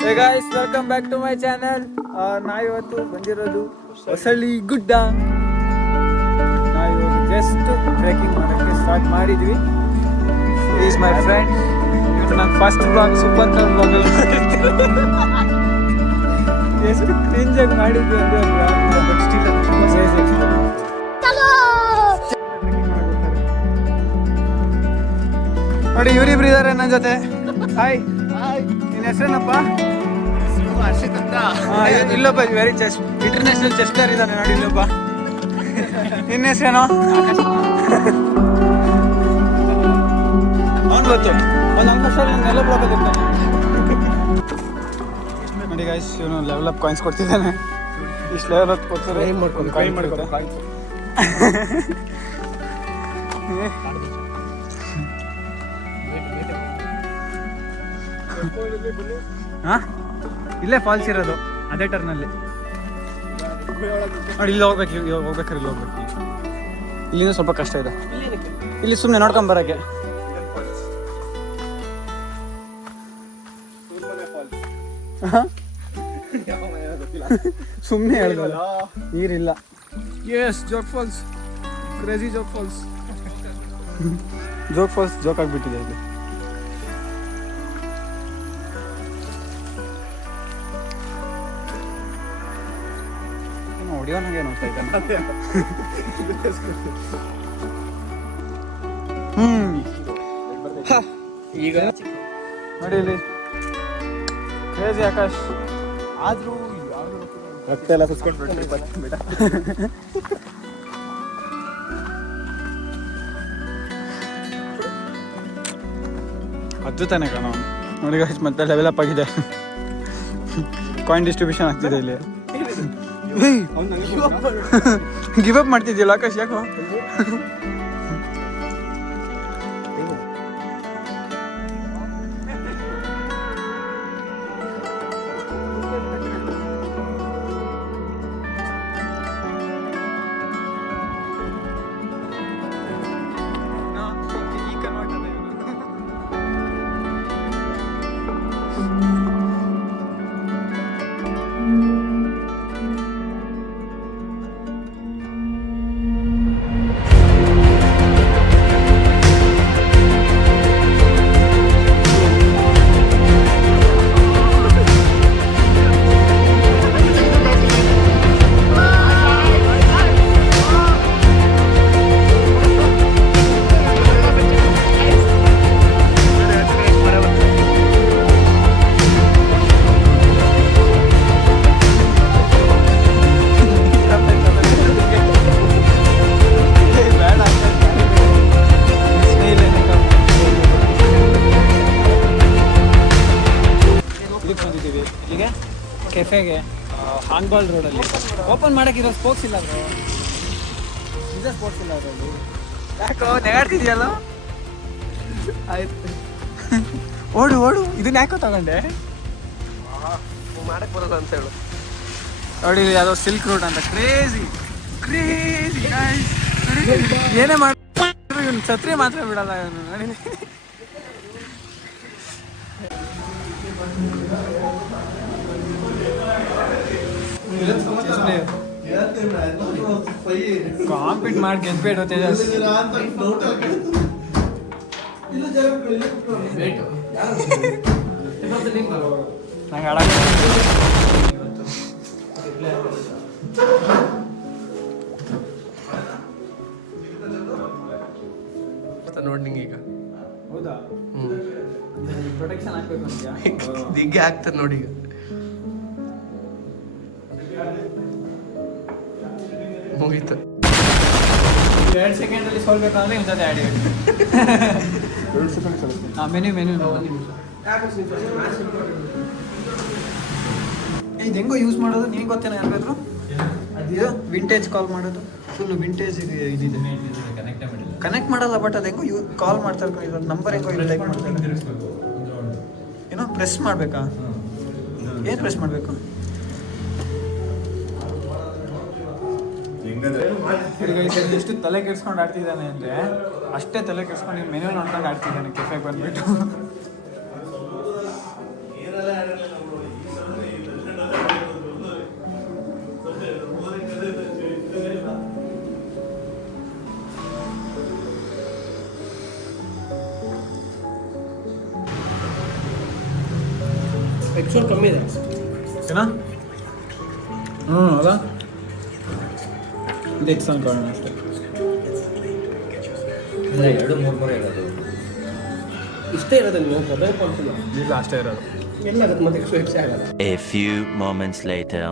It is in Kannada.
Hey guys, welcome back to my channel. ನಾವಿವತ್ತು ಬಂದಿರೋದು ಹೊಸಳ್ಳಿ ಗುಡ್ಡ. ನಾವಿವಾಗ ಜಸ್ಟ್ ಟ್ರೆಕಿಂಗ್ ಮಾಡೋಕ್ಕೆ ಸ್ಟಾರ್ಟ್ ಮಾಡಿದ್ವಿ. Is my friend. ಇವತ್ತು ನನ್ನ ಫಸ್ಟ್ ಬ್ಲಾಗ್ ಸೂಪರ್ ಬ್ಲಾಗ್ ಎಷ್ಟು ಕ್ರಿಂಜಾಗಿ ಮಾಡಿದ್ವಿ ಅಂದರೆ ಬಟ್ ಸ್ಟಿಲ್ ತುಂಬ ಸೇಸ್ ನೋಡಿ ಇವರಿಬ್ರು ಇದ್ದಾರೆ ನನ್ನ ಜೊತೆ. ಹಾಯ್, ನಿನ್ನ ಹೆಸರೇನಪ್ಪ? ಹರ್ಷಿತ್ ಅಂತ. ಇಲ್ಲೊಬ್ಬ very chess international chess player ಇದ್ದಾನೆ ನೋಡಿ ಇಲ್ಲೊಬ್ಬ. ನಿನ್ನ ಹೆಸರೇನೋ? ಅವ್ನು ಗೊತ್ತು ಒಂದು ಆಲ್ಮೋಸ್ಟ್ ಎಲ್ಲ ಬ್ಲಾಗಲ್ಲಿ ಇರ್ತಾನೆ ನೋಡಿ ಗೈಸ್. ಇವನು ಲೆವೆಲ್ ಅಪ್ ಕಾಯಿನ್ಸ್ ಕೊಡ್ತಿದ್ದಾನೆ. ಇಷ್ಟು ಲೆವೆಲ್ ಅಪ್ ಕೊಡ್ತಾರೆ ಕಾಯಿನ್ ಮಾಡ್ಕೊ. ಹಾಂ, ಇಲ್ಲೇ ಫಾಲ್ಸ್ ಇರೋದು ಅದೇ ಟರ್ನಲ್ಲಿ ನೋಡಿ. ಇಲ್ಲಿ ಹೋಗ್ಬೇಕು, ಇವಾಗ ಹೋಗ್ಬೇಕಾರೆ ಇಲ್ಲಿ ಹೋಗ್ಬೇಕು. ಇಲ್ಲಿಂದ ಸ್ವಲ್ಪ ಕಷ್ಟ ಇದೆ. ಇಲ್ಲಿ ಸುಮ್ಮನೆ ನೋಡ್ಕೊಂಡ್ ಬರೋಕ್ಕೆ. ಸುಮ್ಮನೆ ಹೇಳ್ದಲ್ಲ, ನೀರಿಲ್ಲ. Yes, Jog Falls, crazy Jog Falls. Jog Falls joke ಆಗಿಬಿಟ್ಟಿದೆ ಇಲ್ಲಿ. ಹೊಡಿಯೋನಾಗೆ ನೋಡ್ತಾ ಇದ್ದಾನೆ. ಈಗ ನೋಡಿ ಇಲ್ಲಿ ಕ್ರೇಜಿ ಆಕಾಶ್. ಆದ್ರೂ ರಕ್ತ ಎಲ್ಲ ಸುಸ್ಕೊಂಡು ಅದ್ಭುತನೇ ಕಾಣೋ ನೋಡಿ ಗಾಯ್ಸ್. ಮತ್ತೆ ಲೆವೆಲ್ ಅಪ್ ಆಗಿದೆ. ಕಾಯಿನ್ ಡಿಸ್ಟ್ರಿಬ್ಯೂಷನ್ ಆಗ್ತಿದೆ ಇಲ್ಲಿ. ಗಿವ್ ಅಪ್ ಮಾಡ್ತಿದ್ಯಲ್ಲ ಆಕಾಶ್, ಯಾಕೋ? ಕೆಫೆಗೆ ಹಾಂಗ್ಬಾಲ್ ರೋಡಲ್ಲಿ ಓಪನ್ ಮಾಡೋಕ್ಕಿರೋ ಸ್ಪೋರ್ಟ್ಸ್ ಇಲ್ಲ ಬ್ರೋ. ನಿಜ ಸ್ಪೋರ್ಟ್ಸ್ ಇಲ್ಲ ಅದರಲ್ಲಿ. ಯಾಕೋ ನೆಗಾಡ್ತಿದ್ಯಲ್ಲ? ಆಯ್ತು, ಓಡು ಓಡು. ಇದನ್ನ ಯಾಕೋ ತಗೊಂಡೆ? ಮಾಡಕ್ ಬರೋಲ್ಲ ಅಂತ ಹೇಳು. ನೋಡಿ ಯಾವುದೋ ಸಿಲ್ಕ್ ರೂಟ್ ಅಂತ. ಕ್ರೇಜಿ ಕ್ರೇಜಿ ಏನೇ ಮಾಡಿ ಇವನು ಛತ್ರಿ ಮಾತ್ರ ಬಿಡಲ್ಲ ಇವನು. ನೋಡಿ ಕಾಂಪೀಟ್ ಮಾಡಿ ಗೆದ್ಬೇಡ ತೇಜಸ್. ನಂಗೆ ಆಡಕ್ಕೆ ನೋಡಿ ನಿಂಗೆ ಈಗ. ಹೌದಾ? ಪ್ರೊಟೆಕ್ಷನ್ ಹಾಕ್ಬೇಕು ಅಂತೀಯಾ? ದಿಗ್ಗೆ ಆಗ್ತದೆ ನೋಡಿ ಈಗ. ಮುಗೀತು. 2 ಸೆಕೆಂಡಲ್ಲಿ ಸೋಲ್ಬೇಕಂದ್ರೆ ನಿಮ್ಮ ಜೊತೆ ಆಡಿ. ಮೆನು ಇದು ಹೆಂಗೋ ಯೂಸ್ ಮಾಡೋದು ನಿನಗೆ ಗೊತ್ತೇನೋ? ಯಾರಿಗಾದ್ರು ಅದು ವಿಂಟೇಜ್ ಕಾಲ್ ಮಾಡೋದು ಫುಲ್ ವಿಂಟೇಜ್ ಇದಿದೆ. ಕನೆಕ್ಟ್ ಮಾಡಲ್ಲ, ಬಟ್ ಅದು ಹೆಂಗೋ ಕಾಲ್ ಮಾಡ್ತಾರೆ. ಇದ್ರ ನಂಬರ್ ಹೆಂಗೋ ಇಲ್ಲಿ ಟೈಪ್ ಮಾಡ್ತಾರೆ. ಏನೋ ಪ್ರೆಸ್ ಮಾಡಬೇಕಾ? ಏನು ಪ್ರೆಸ್ ಮಾಡಬೇಕು? ಎಷ್ಟು ತಲೆ ಕೆಡ್ಸ್ಕೊಂಡು ಆಡ್ತಿದ್ದಾನೆ ಅಂದರೆ ಅಷ್ಟೇ ತಲೆ ಕೆಡ್ಸ್ಕೊಂಡು ಮೆನು ನೋಡ್ಕೊಂಡು ಆಡ್ತಿದ್ದಾನೆ ಕೆಫೆಗೆ ಬಂದ್ಬಿಟ್ಟು. ಎಕ್ಸೋಲ್ ಕಮ್ಮಿ ಇದೆ. ಏನ ಅದ ಇದು ಎಕ್ಸಾಮ್ ಕಾರಣ ಅಷ್ಟೇ. ಇಲ್ಲ 2-3 ಇರೋದು ಇಷ್ಟೇ ಇರೋದು ನೀವು ಮೊಬೈಲ್ ಫೋನ್ಸ್ ಇಲ್ಲ ಅಷ್ಟೇ ಇರೋದು. ಎಲ್ಲ ಆಗುತ್ತೆ ಮತ್ತೆ ಎಕ್ಸ್ಟ್ರಾ ಆಗಲ್ಲ. A few moments later.